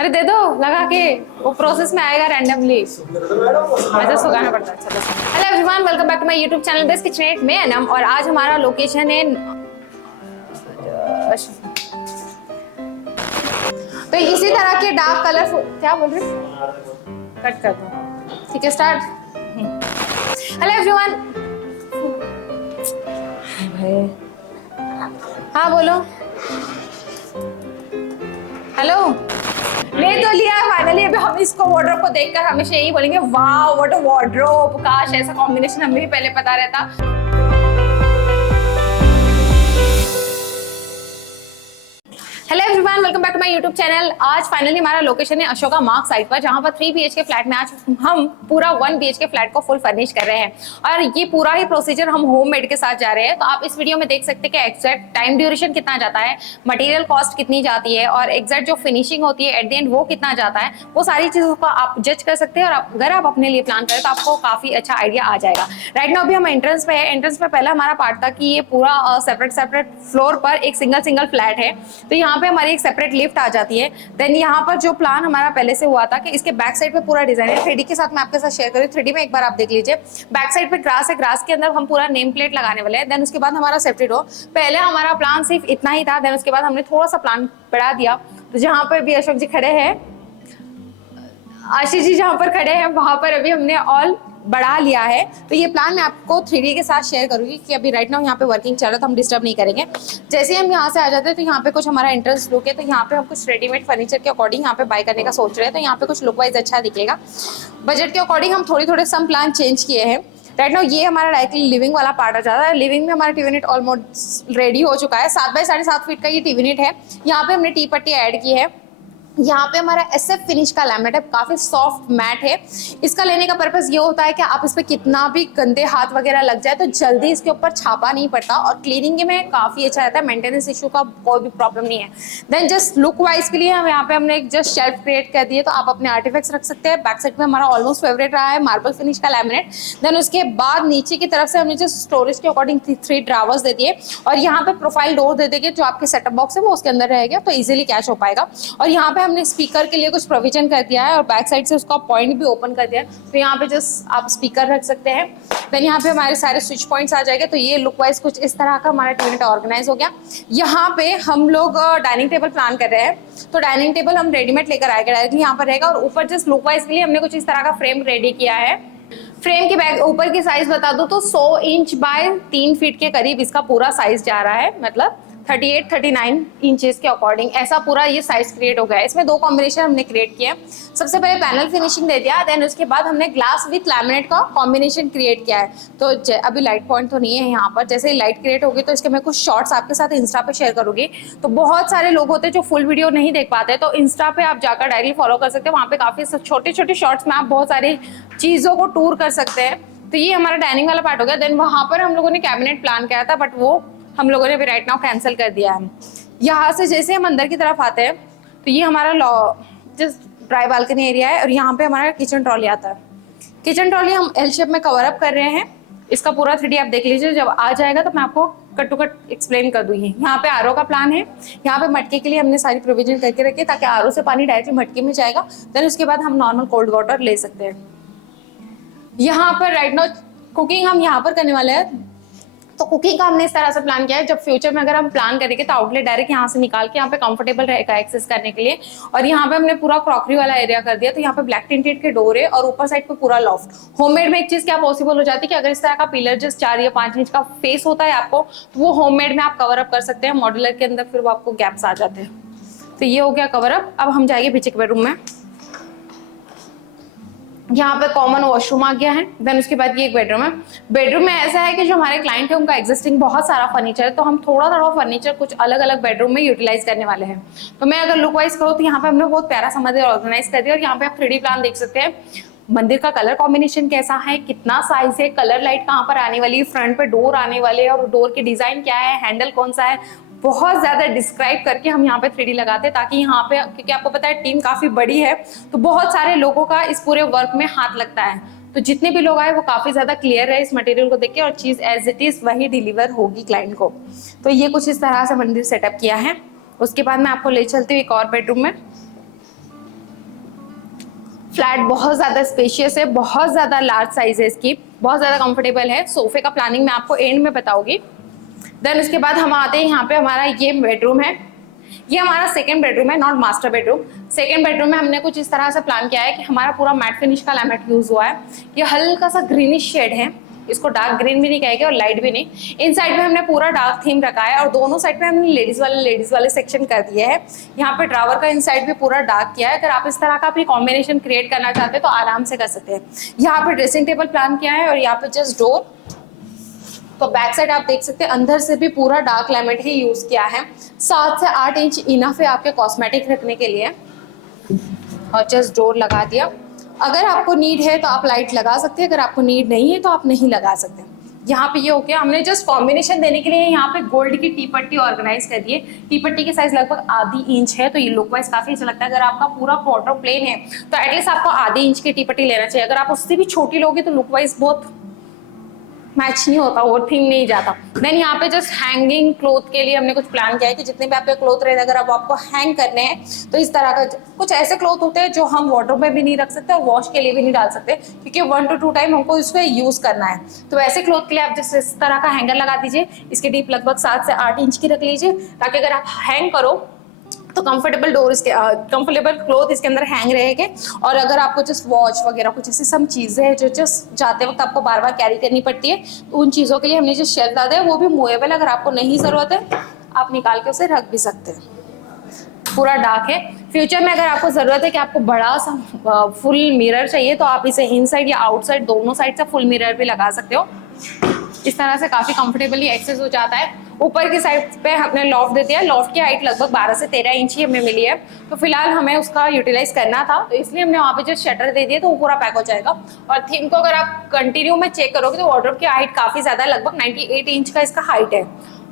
अरे दे दो लगा के, वो प्रोसेस में आएगा रैंडमली, ऐसा सुखाना पड़ता है। चलो hello everyone, welcome back to my YouTube channel best किचनएट में अनम। और आज हमारा लोकेशन है तो इसी तरह के डार्क कलरफुल, क्या बोल रहे कट कर दो, ठीक है स्टार्ट। हेलो एवरीवन, हाँ बोलो। हेलो, ले तो लिया फाइनली। अभी हम इसको वार्डरोब को देखकर हमेशा यही बोलेंगे वाओ व्हाट अ वार्डरोब, काश ऐसा कॉम्बिनेशन हमें भी पहले पता रहता। Hello everyone, welcome back to my YouTube channel. आज फाइनली हमारा लोकेशन है अशोका मार्ग साइट पर, जहां पर 3 BHK फ्लैट में आज हम पूरा 1 BHK फ्लैट को फुल फर्निश कर रहे हैं। और ये पूरा ही प्रोसीजर हम होममेड के साथ जा रहे हैं। तो आप इस वीडियो में देख सकते हैं कि एग्जैक्ट टाइम ड्यूरेशन कितना जाता है, मटेरियल कॉस्ट कितनी जाती है और एग्जैक्ट जो फिनिशिंग होती है एट द एंड वो कितना जाता है। वो सारी चीजों को आप जज कर सकते हैं और अगर आप अपने लिए प्लान करें तो आपको काफी अच्छा आइडिया आ जाएगा। राइट नाउ अभी हम एंट्रेंस पे है। एंट्रेंस पे पहला हमारा पार्ट था कि ये पूरा सेपरेट फ्लोर पर एक सिंगल फ्लैट है। तो यहाँ पे हमारी एक सेपरेट लिफ्ट आ जाती है। देन यहाँ पर जो प्लान हमारा पहले से हुआ था कि इसके बैक साइड पे पूरा डिजाइन है, 3D के साथ मैं आपके साथ शेयर करूँ। 3D में एक बार आप देख लीजिए। बैक साइड पे ग्रास है, ग्रास के अंदर हम पूरा नेम प्लेट लगाने वाले हैं। देन उसके बाद हमारा सेफ्टी डोर। पहले हमारा प्लान सिर्फ इतना ही था, देन उसके बाद हमने थोड़ा सा प्लान बढ़ा दिया। तो जहाँ पर भी अशोक जी खड़े हैं, आशीष जी जहाँ पर खड़े हैं, वहां पर अभी हमने ऑल बढ़ा लिया है। तो ये प्लान मैं आपको 3D के साथ शेयर करूंगी कि अभी राइट नाउ यहाँ पे वर्किंग चल रहा है, तो हम डिस्टर्ब नहीं करेंगे। जैसे ही हम यहाँ से आ जाते हैं तो यहाँ पे कुछ हमारा एंट्रेंस लुक है। तो यहाँ पे हम कुछ रेडीमेड फर्नीचर के अकॉर्डिंग यहाँ पे बाय करने का सोच रहे हैं। तो यहाँ पे कुछ लुक वाइज अच्छा दिखेगा। बजट के अकॉर्डिंग हम थोड़े सम प्लान चेंज किए हैं। राइट नाउ ये हमारा डायरेक्टली लिविंग वाला पार्ट आ जाता है। लिविंग में हमारा टीवी यूनिट ऑलमोस्ट रेडी हो चुका है। 7 बाय 7.5 फीट का ये टीवी यूनिट है। यहाँ पे हमने टी पट्टी ऐड की है। यहाँ पे हमारा SF फिनिश का लैमिनेट है, काफी सॉफ्ट मैट है। इसका लेने का पर्पस ये होता है कि आप इस पे कितना भी गंदे हाथ वगैरह लग जाए तो जल्दी इसके ऊपर छापा नहीं पड़ता और क्लीनिंग में काफी अच्छा रहता है। मेंटेनेंस इशू का कोई भी प्रॉब्लम नहीं है। देन जस्ट लुक वाइज के लिए हम यहाँ पे हमने एक जस्ट शेल्फ क्रिएट कर दिए, तो आप अपने आर्टिफैक्ट्स रख सकते हैं। बैक साइड में हमारा ऑलमोस्ट फेवरेट रहा है मार्बल फिनिश का लैमिनेट। देन उसके बाद नीचे की तरफ से हमने जो स्टोरेज के अकॉर्डिंग 3 ड्रावर्स दे दिए और यहाँ पे प्रोफाइल डोर दे देंगे। जो आपके सेटअप बॉक्स है वो उसके अंदर रहेगा, तो इजिली कैच हो पाएगा। और यहाँ पे हमने स्पीकर के लिए कुछ प्रोविजन कर दिया है और बैक साइड से उसका पॉइंट भी ओपन कर दिया है। तो यहाँ पे जस्ट आप स्पीकर रख सकते हैं। देन यहाँ पे हमारे सारे स्विच पॉइंट्स आ जाएंगे। तो ये लुक वाइज कुछ इस तरह का हमारा यूनिट ऑर्गेनाइज हो गया। यहाँ पे हम लोग डाइनिंग टेबल प्लान कर रहे हैं। तो डाइनिंग टेबल हम रेडीमेड लेकर आएगा, डायरेक्टली यहाँ पर रहेगा। और ऊपर जस्ट लुक वाइज के लिए हमने कुछ इस तरह का फ्रेम रेडी किया है। फ्रेम के बैक ऊपर की साइज बता दो तो 100 इंच बाय 3 फीट के करीब इसका पूरा साइज जा रहा है, मतलब 38-39 इंचेस के अकॉर्डिंग ऐसा पूरा ये साइज क्रिएट हो गया है। इसमें 2 कॉम्बिनेशन हमने क्रिएट किया। सबसे पहले पैनल फिनिशिंग दे दिया, देन उसके बाद हमने ग्लास विथ लैमिनेट का कॉम्बिनेशन क्रिएट किया है। तो अभी लाइट पॉइंट तो नहीं है यहाँ पर। जैसे ही लाइट क्रिएट होगी तो इसके मैं कुछ शॉर्ट्स आपके साथ इंस्टा पे शेयर करूंगी। तो बहुत सारे लोग होते हैं जो फुल वीडियो नहीं देख पाते, तो इंस्टा पे आप जाकर डायरेक्टली फॉलो कर सकते हैं। वहाँ पे काफी छोटे शॉर्ट्स में आप बहुत सारी चीजों को टूर कर सकते हैं। तो ये हमारा डाइनिंग वाला पार्ट हो गया। देन वहाँ पर हम लोगों ने कैबिनेट प्लान किया था, बट वो हम लोगों ने भी राइट नाउ कैंसिल कर दिया है। यहाँ से जैसे हम अंदर की तरफ आते हैं तो ये हमारा जस्ट ड्राई बालकनी एरिया है और यहाँ पे हमारा किचन ट्रॉली आता है। किचन ट्रॉली हम एल शेप में कवर अप कर रहे हैं। इसका पूरा 3D आप देख लीजिए। जब आ जाएगा तो मैं आपको कट टू कट एक्सप्लेन कर दूंगी। यहाँ पे आरओ का प्लान है। यहाँ पे मटके के लिए हमने सारी प्रोविजन करके रखी ताकि आरओ से पानी डायरेक्टली मटके में जाएगा। देन उसके बाद हम नॉर्मल कोल्ड वाटर ले सकते हैं। यहाँ पर राइट नाउ कुकिंग हम यहाँ पर करने वाले हैं। तो कुकिंग का हमने इस तरह से प्लान किया है, जब फ्यूचर में अगर हम प्लान करेंगे तो आउटलेट डायरेक्ट यहाँ से निकाल के यहाँ पे कंफर्टेबल रहेगा एक्सेस करने के लिए। और यहाँ पे हमने पूरा क्रॉकरी वाला एरिया कर दिया। तो यहाँ पे ब्लैक टिंटेड के डोर है और ऊपर साइड पे पूरा लॉफ्ट। होममेड में एक चीज क्या पॉसिबल हो जाती है कि अगर इस तरह का पिलर जस्ट 4 या 5 इंच का फेस होता है आपको, तो वो होममेड में आप कवर अप कर सकते हैं। मॉड्यूलर के अंदर फिर वो आपको गैप्स आ जाते हैं। तो ये हो गया कवर अप। अब हम जाएंगे पीछे के बेडरूम में। यहाँ पे कॉमन वॉशरूम आ गया है। देन उसके बाद ये एक बेडरूम है। बेडरूम में ऐसा है कि जो हमारे क्लाइंट है उनका एग्जिस्टिंग बहुत सारा फर्नीचर है, तो हम थोड़ा फर्नीचर कुछ अलग अलग बेडरूम में यूटिलाइज करने वाले हैं। तो मैं अगर लुक वाइज करूँ तो यहाँ पे हमने बहुत प्यारा सा मंदिर ऑर्गेनाइज कर दिया। और यहाँ पे आप 3D प्लान देख सकते हैं। मंदिर का कलर कॉम्बिनेशन कैसा है, कितना साइज है, कलर लाइट कहाँ पर आने वाली है, फ्रंट पे डोर आने वाले हैं और डोर की डिजाइन क्या है, हैंडल कौन सा है, बहुत ज्यादा डिस्क्राइब करके हम यहाँ पे 3D लगाते हैं। ताकि यहाँ पे, क्योंकि आपको पता है टीम काफी बड़ी है, तो बहुत सारे लोगों का इस पूरे वर्क में हाथ लगता है। तो जितने भी लोग आए वो काफी ज्यादा क्लियर है इस मटेरियल को देख के, और चीज एज इट इज वही डिलीवर होगी क्लाइंट को। तो ये कुछ इस तरह से मंदिर सेटअप किया है। उसके बाद मैं आपको ले चलती हूँ एक और बेडरूम में। फ्लैट बहुत ज़्यादा स्पेशियस है, बहुत ज़्यादा लार्ज साइज है इसकी, बहुत ज़्यादा कंफर्टेबल है। सोफे का प्लानिंग मैं आपको एंड में बताऊंगी। देन उसके बाद हम आते हैं यहाँ पे, हमारा ये बेडरूम है, ये हमारा सेकंड बेडरूम है, not master bedroom. Second bedroom में हमने कुछ इस तरह से प्लान किया है कि हमारा पूरा मैट फिनिश का लैमिनेट यूज हुआ है। ये हल्का सा ग्रीनिश शेड है, इसको डार्क ग्रीन भी नहीं कहेंगे और लाइट भी नहीं। इन साइड में हमने पूरा डार्क थीम रखा है और दोनों साइड पे हमने लेडीज वाले सेक्शन कर दिए हैं। यहाँ पे ड्रावर का इन साइड भी पूरा डार्क किया है। अगर आप इस तरह का भी कॉम्बिनेशन क्रिएट करना चाहते हैं तो आराम से कर सकते हैं। यहाँ पे ड्रेसिंग टेबल प्लान किया है और यहाँ पे जस्ट डोर। तो बैक साइड आप देख सकते हैं, अंदर से भी पूरा डार्क लैमिनेट ही यूज किया है। 7 से 8 इंच इनफ है आपके कॉस्मेटिक रखने के लिए। और जस्ट डोर लगा दिया। अगर आपको नीड है तो आप लाइट लगा सकते हैं, अगर आपको नीड नहीं है तो आप नहीं लगा सकते। यहाँ पे ये हो गया। हमने जस्ट कॉम्बिनेशन देने के लिए यहाँ पे गोल्ड की टी पट्टी ऑर्गेनाइज कर दी है। टी पट्टी की साइज लगभग आधी इंच है, तो ये लुक वाइज काफी अच्छा लगता है। अगर आपका पूरा क्वार्टर प्लेन है तो एटलीस्ट आपको आधी इंच की टी पट्टी लेना चाहिए। अगर आप उससे भी छोटी लोगे तो लुक वाइज बहुत मैच नहीं होता, वो थीम नहीं जाता। देन यहाँ पे जस्ट हैंगिंग क्लोथ के लिए हमने कुछ प्लान किया है कि जितने भी आपके क्लोथ रहे, अगर अब आपको हैंग करने हैं तो इस तरह का कुछ ऐसे क्लोथ होते हैं जो हम वार्डरोब में भी नहीं रख सकते और वॉश के लिए भी नहीं डाल सकते, क्योंकि 1 to 2 टाइम हमको इसको यूज करना है। तो ऐसे क्लोथ के लिए आप जस्ट इस तरह का हैंगर लगा दीजिए। इसकी डीप लगभग 7 से 8 इंच की रख लीजिए, ताकि अगर आप हैंग करो तो कंफर्टेबल डोर इसके कंफर्टेबल क्लोथ इसके अंदर हैंग रहेंगे। और अगर आपको जस्ट वॉच वगैरह कुछ ऐसी सब चीज़ें हैं जो जस्ट जाते वक्त आपको बार बार कैरी करनी पड़ती है, तो उन चीज़ों के लिए हमने जो शेल्फ डाला है वो भी मूवेबल। अगर आपको नहीं ज़रूरत है आप निकाल के उसे रख भी सकते हैं। पूरा डार्क है। फ्यूचर में अगर आपको ज़रूरत है कि आपको बड़ा सा फुल मिरर चाहिए तो आप इसे इनसाइड या आउटसाइड दोनों साइड से फुल मिरर भी लगा सकते हो। इस तरह से काफ़ी कंफर्टेबली एक्सेस हो जाता है। ऊपर की साइड पे हमने लॉफ्ट दे दिया। लॉफ्ट की हाइट लगभग 12 से 13 इंच ही हमें मिली है, तो फिलहाल हमें उसका यूटिलाइज करना था, तो इसलिए हमने वहाँ पे जो शटर दे दिए तो वो पूरा पैक हो जाएगा। और थीम को अगर आप कंटिन्यू में चेक करोगे तो वार्डरोब की हाइट काफ़ी ज़्यादा, लगभग 98 इंच का इसका हाइट है।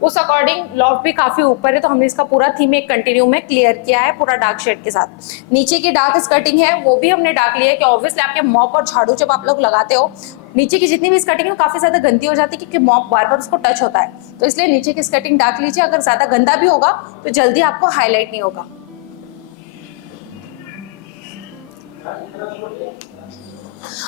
उस अकॉर्डिंग लॉफ्ट भी काफ़ी ऊपर है, तो हमने इसका पूरा थीम एक कंटिन्यू में क्लियर किया है पूरा डार्क शेड के साथ। नीचे की डार्क स्कर्टिंग है वो भी हमने डार्क लिया है कि ऑब्वियसली आपके मॉप और झाड़ू जब आप लोग लगाते हो, नीचे की जितनी भी स्कर्टिंग है काफ़ी ज़्यादा गंदी हो जाती है, क्योंकि मॉप बार बार उसको टच होता है। तो इसलिए नीचे की स्कर्टिंग डार्क लीजिए। अगर ज़्यादा गंदा भी होगा तो जल्दी आपको हाईलाइट नहीं होगा।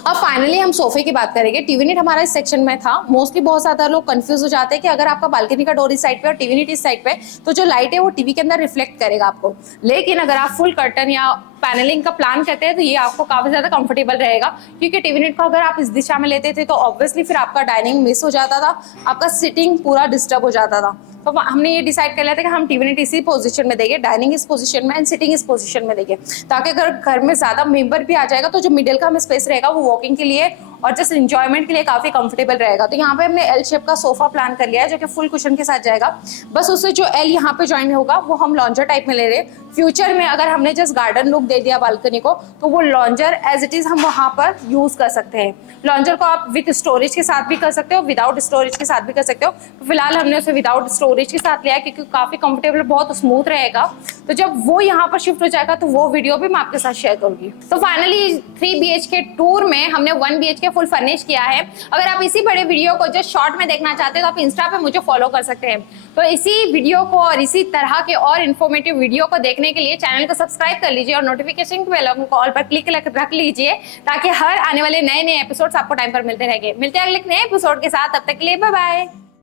अब फाइनली हम सोफे की बात करेंगे। टीवी यूनिट हमारा इस सेक्शन में था। मोस्टली बहुत ज्यादा लोग कंफ्यूज हो जाते हैं कि अगर आपका बालकनी का डोर इस साइड पे और टीवी यूनिट इस साइड पे, तो जो लाइट है वो टीवी के अंदर रिफ्लेक्ट करेगा आपको। लेकिन अगर आप फुल कर्टन या पैनलिंग का प्लान करते हैं तो ये आपको काफी ज्यादा कंफर्टेबल रहेगा, क्योंकि टीवी यूनिट को अगर आप इस दिशा में लेते थे तो ऑब्वियसली फिर आपका डाइनिंग मिस हो जाता था, आपका सिटिंग पूरा डिस्टर्ब हो जाता था। तो हमने ये डिसाइड कर लिया था कि हम टीवी यूनिट इसी पोजीशन में देंगे, डाइनिंग इस पोजीशन में एंड सिटिंग इस पोजीशन में देंगे, ताकि अगर घर में ज्यादा मेंबर भी आ जाएगा तो जो मिडिल का हमें स्पेस रहेगा वो वॉकिंग के लिए और जस्ट एंजॉयमेंट के लिए काफी कंफर्टेबल रहेगा। तो यहाँ पे हमने एल शेप का सोफा प्लान कर लिया है जो कि फुल कुशन के साथ जाएगा। बस उससे जो एल यहाँ पे ज्वाइन होगा वो हम लॉन्जर टाइप में ले रहे हैं। फ्यूचर में अगर हमने जस्ट गार्डन लुक दे दिया बालकनी को तो वो लॉन्जर एज इट इज हम वहाँ पर यूज कर सकते हैं। लॉन्जर को आप विद स्टोरेज के साथ भी कर सकते हो, विदाउट स्टोरेज के साथ भी कर सकते हो। तो फिलहाल हमने उसे विदाउट स्टोरेज के साथ लिया क्योंकि काफी कंफर्टेबल, बहुत स्मूथ रहेगा। तो जब वो यहाँ पर शिफ्ट हो जाएगा तो वो वीडियो भी मैं आपके साथ शेयर करूंगी। तो फाइनली 3 BHK टूर में हमने 1 BHK फुल फर्निश किया है। अगर आप इसी बड़े वीडियो को जो शॉर्ट में देखना चाहते हैं तो आप इंस्टा पे मुझे फॉलो कर सकते हैं। तो इसी वीडियो को और इसी तरह के और इन्फॉर्मेटिव वीडियो को देखने के लिए चैनल को सब्सक्राइब कर लीजिए और नोटिफिकेशन बेल आइकन को ऑल पर क्लिक रख लीजिए, ताकि हर आने वाले नए एपिसोड्स आपको टाइम पर मिलते रहेंगे। मिलते हैं अगले नए एपिसोड के साथ, तब तक के लिए बाय बाय।